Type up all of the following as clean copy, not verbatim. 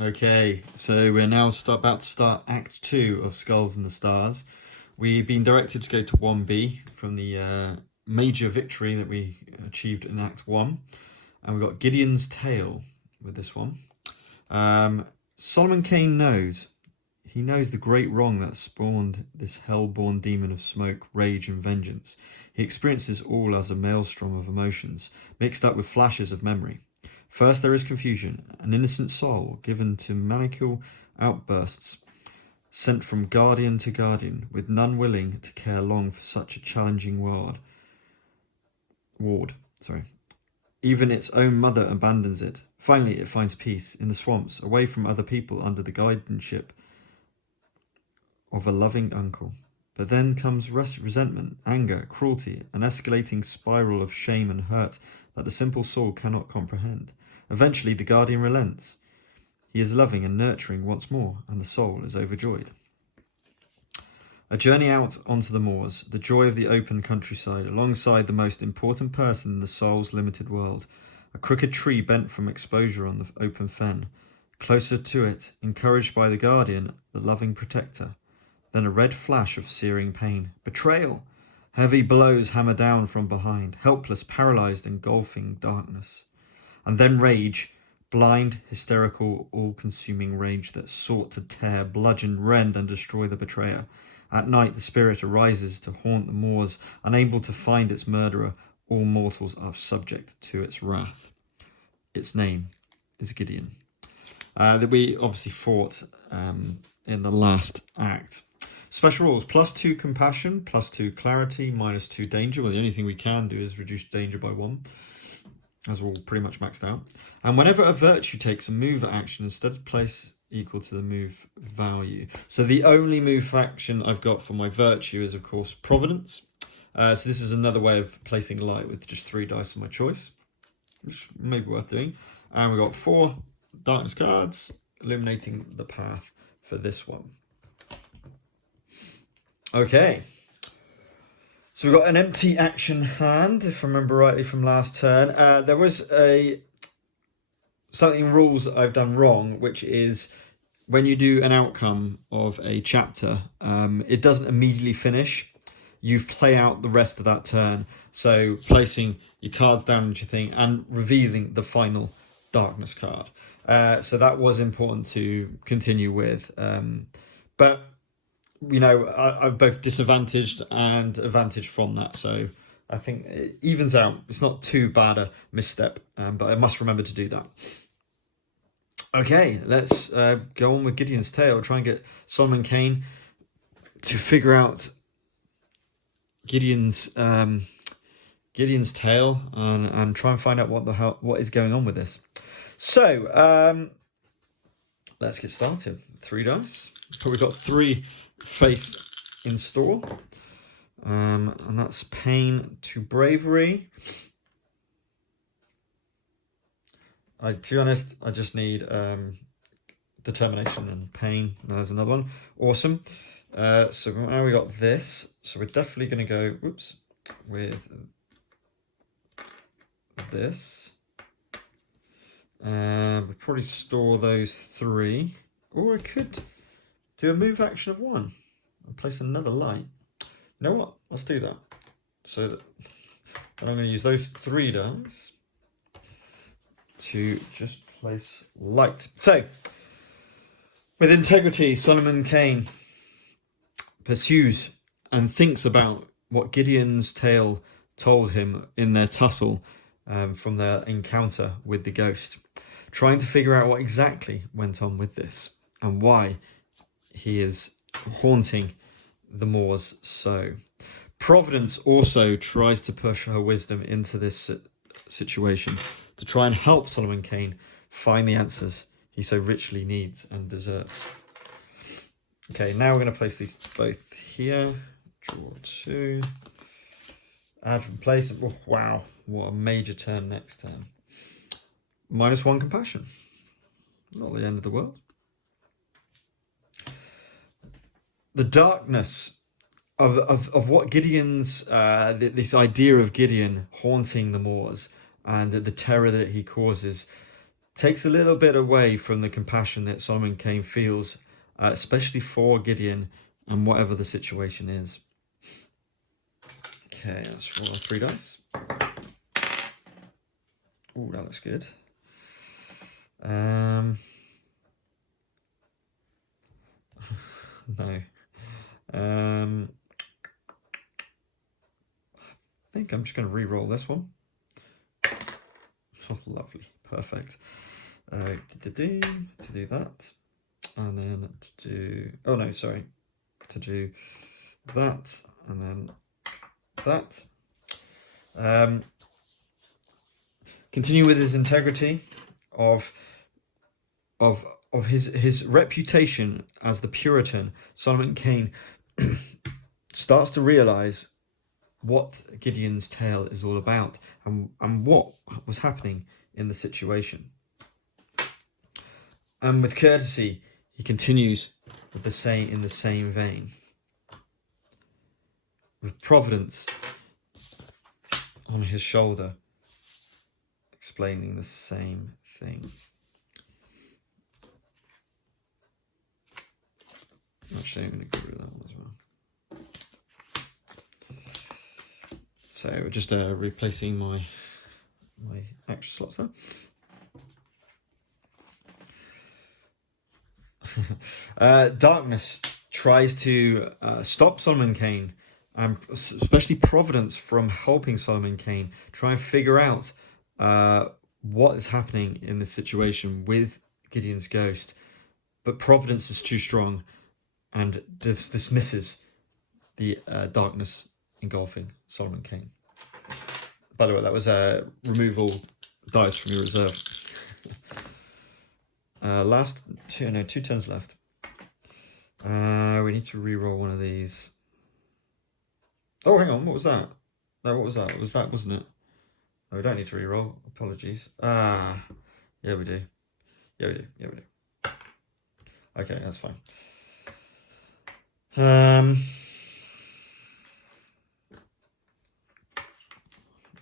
Okay, so we're now about to start Act 2 of Skulls and the Stars. We've been directed to go to 1B from the major victory that we achieved in Act 1. And we've got Gideon's Tale with this one. Solomon Kane knows. He knows the great wrong that spawned this hell-born demon of smoke, rage and vengeance. He experiences all as a maelstrom of emotions, mixed up with flashes of memory. First there is confusion, an innocent soul given to maniacal outbursts, sent from guardian to guardian, with none willing to care long for such a challenging ward. Even its own mother abandons it. Finally it finds peace in the swamps, away from other people under the guardianship of a loving uncle. But then comes resentment, anger, cruelty, an escalating spiral of shame and hurt that the simple soul cannot comprehend. Eventually the guardian relents. He is loving and nurturing once more, and the soul is overjoyed. A journey out onto the moors, the joy of the open countryside, alongside the most important person in the soul's limited world. A crooked tree bent from exposure on the open fen. Closer to it, encouraged by the guardian, the loving protector. Then a red flash of searing pain. Betrayal! Heavy blows hammer down from behind, helpless, paralyzed, engulfing darkness. And then rage, blind, hysterical, all-consuming rage that sought to tear, bludgeon, rend, and destroy the betrayer. At night the spirit arises to haunt the moors, unable to find its murderer. All mortals are subject to its wrath. Its name is Gideon. That we obviously fought in the last act. Special rules: +2 compassion, +2 clarity, -2 danger. Well, the only thing we can do is reduce danger by 1, as we're all pretty much maxed out. And whenever a virtue takes a move action, instead of place equal to the move value. So the only move action I've got for my virtue is, of course, Providence. So this is another way of placing light with just 3 dice of my choice, which may be worth doing. And we've got 4 darkness cards, illuminating the path for this one. Okay. So we've got an empty action hand, if I remember rightly from last turn. There was something rules that I've done wrong, which is when you do an outcome of a chapter, it doesn't immediately finish. You play out the rest of that turn. So placing your cards down into your thing and revealing the final darkness card. So that was important to continue with. But you know, I've both disadvantaged and advantaged from that, so I think it evens out. It's not too bad a misstep, but I must remember to do that. Okay, let's go on with Gideon's Tale. Try and get Solomon Kane to figure out Gideon's tale and try and find out what is going on with this. So let's get started. 3 dice. So we've got 3 faith in store, and that's pain to bravery. To be honest, I just need determination and pain. There's another one. Awesome. So now we got this. So we're definitely going to go with this. We'll probably store those 3, or I could do a move action of 1 and place another light. You know what? Let's do that. So that I'm going to use those 3 dice to just place light. So, with integrity, Solomon Kane pursues and thinks about what Gideon's tale told him in their tussle from their encounter with the ghost, trying to figure out what exactly went on with this and why he is haunting the moors so. Providence also tries to push her wisdom into this situation to try and help Solomon Kane find the answers he so richly needs and deserves. Okay, now we're going to place these both here. Draw 2. Add from place. Oh, wow, what a major turn next turn. -1 compassion. Not the end of the world. The darkness of what Gideon's, this idea of Gideon haunting the moors and the terror that he causes takes a little bit away from the compassion that Solomon Kane feels, especially for Gideon and whatever the situation is. Okay, let's roll 3 dice. Oh, that looks good. No. I think I'm just going to re-roll this one. Oh, lovely. Perfect. To do that. And then to do... Oh, no, sorry. To do that. And then that. Continue with his integrity of his reputation as the Puritan. Solomon Kane starts to realize what Gideon's tale is all about and what was happening in the situation. And with courtesy, he continues with in the same vein. With providence on his shoulder, explaining the same thing. Actually, I'm going to get rid of that one as well. So we're just replacing my extra slots there. Darkness tries to stop Solomon Kane, especially Providence from helping Solomon Kane try and figure out what is happening in this situation with Gideon's ghost. But Providence is too strong and dismisses the darkness engulfing Solomon Kane. By the way, that was a removal dice from your reserve. Last two turns left. We need to re-roll one of these. Oh, hang on, what was that? No, what was that? It was that, wasn't it? No, we don't need to re-roll. Apologies. Yeah, we do. Yeah, we do. Okay, that's fine. I'm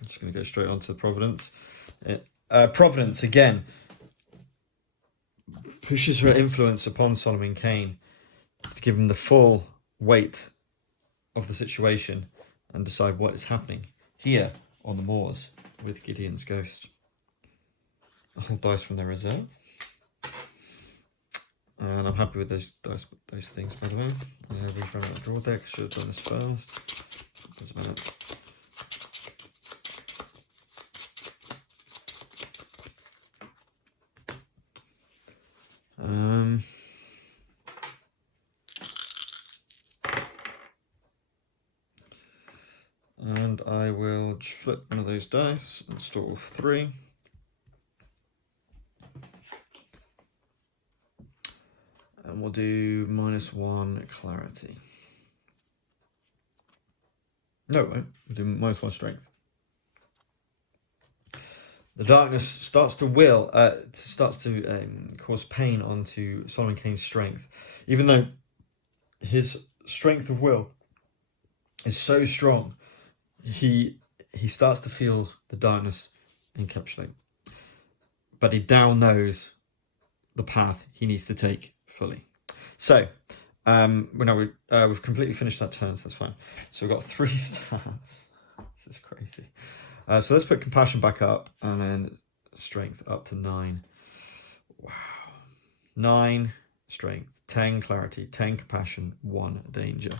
just going to go straight on to Providence. Providence, again, pushes her influence upon Solomon Kane to give him the full weight of the situation and decide what is happening here on the moors with Gideon's ghost. All dice from their reserve. And I'm happy with those things, by the way. We've run out of draw deck. Should have done this first. Doesn't matter. And I will flip one of those dice and start with 3. And we'll do -1 clarity. No, we'll do -1 strength. The darkness starts to cause pain onto Solomon Kane's strength, even though his strength of will is so strong. He starts to feel the darkness encapsulate, but he now knows the path he needs to take fully. So, we've completely finished that turn, so that's fine. So we've got 3 stats. This is crazy. So let's put compassion back up and then strength up to 9. Wow. 9 strength, 10 clarity, 10 compassion, 1 danger.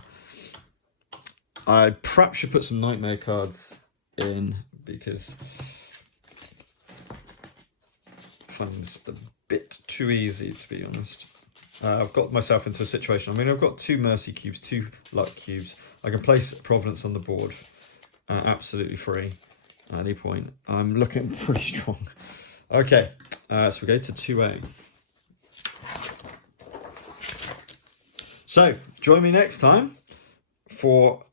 I perhaps should put some nightmare cards in because I find this a bit too easy, to be honest. I've got myself into a situation. I mean, I've got 2 mercy cubes, 2 luck cubes. I can place Providence on the board absolutely free at any point. I'm looking pretty strong. Okay, so we go to 2A. So, join me next time for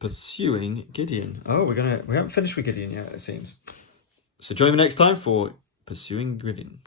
Pursuing Gideon. Oh, we haven't finished with Gideon yet, it seems. So join me next time for Pursuing Gideon.